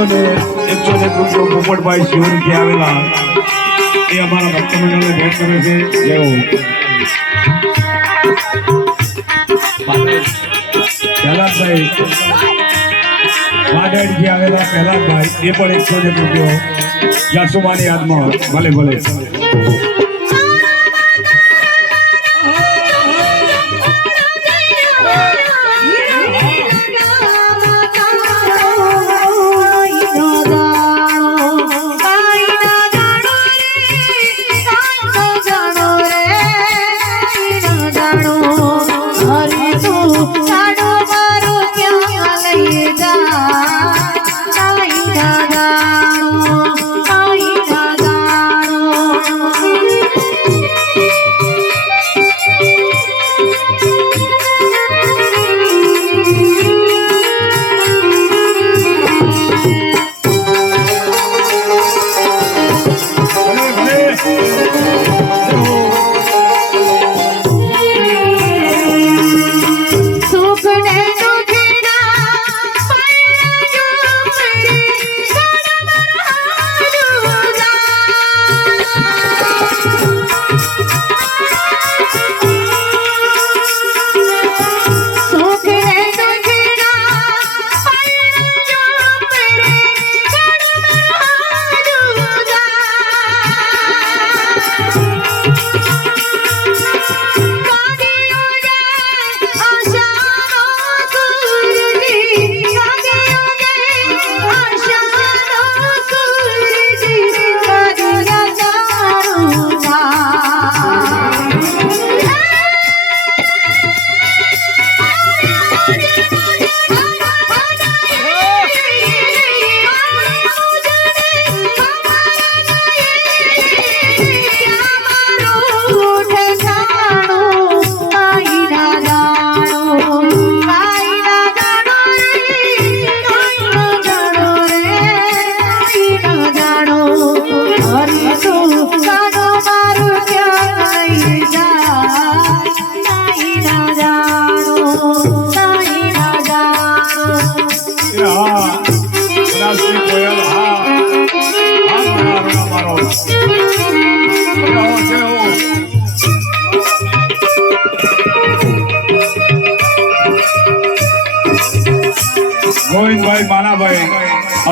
એકસો ને એકસો ને રૂપિયો પોપટભાઈ શિવરથી આવેલા? એ અમારા ભક્ત મંડળને ભેટ કરે છે. હો પ્રહલાદભાઈ વાડેડથી આવેલા પ્રહલાદભાઈ, એ પણ એકસો ને રૂપિયો જાસુમાની યાદમાં, ભલે ભલે. ભલે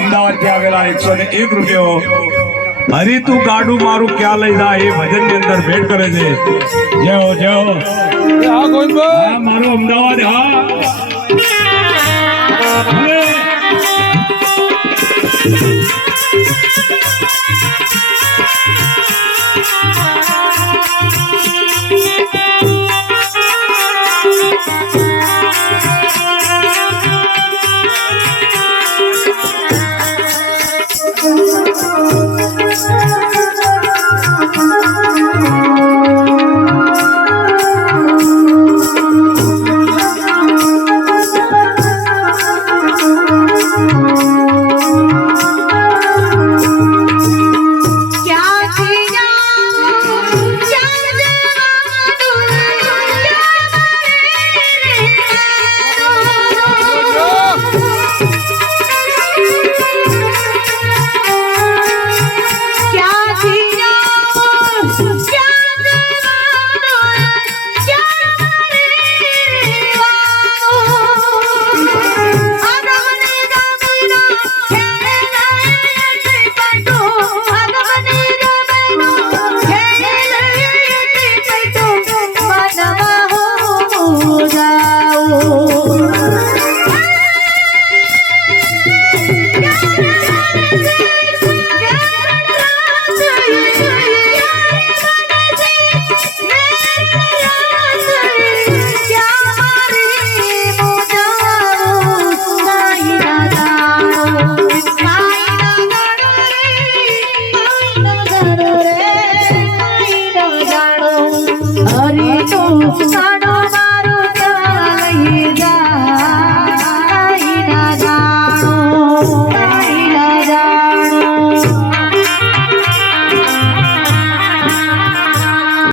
અમદાવાદથી આવેલા એકસો ને એક રૂપિયો. હરી તું ગાડું મારું ક્યાં લઈ જા એ ભજનની અંદર ભેટ કરે છે. જય હો જય મારું અમદાવાદ હા.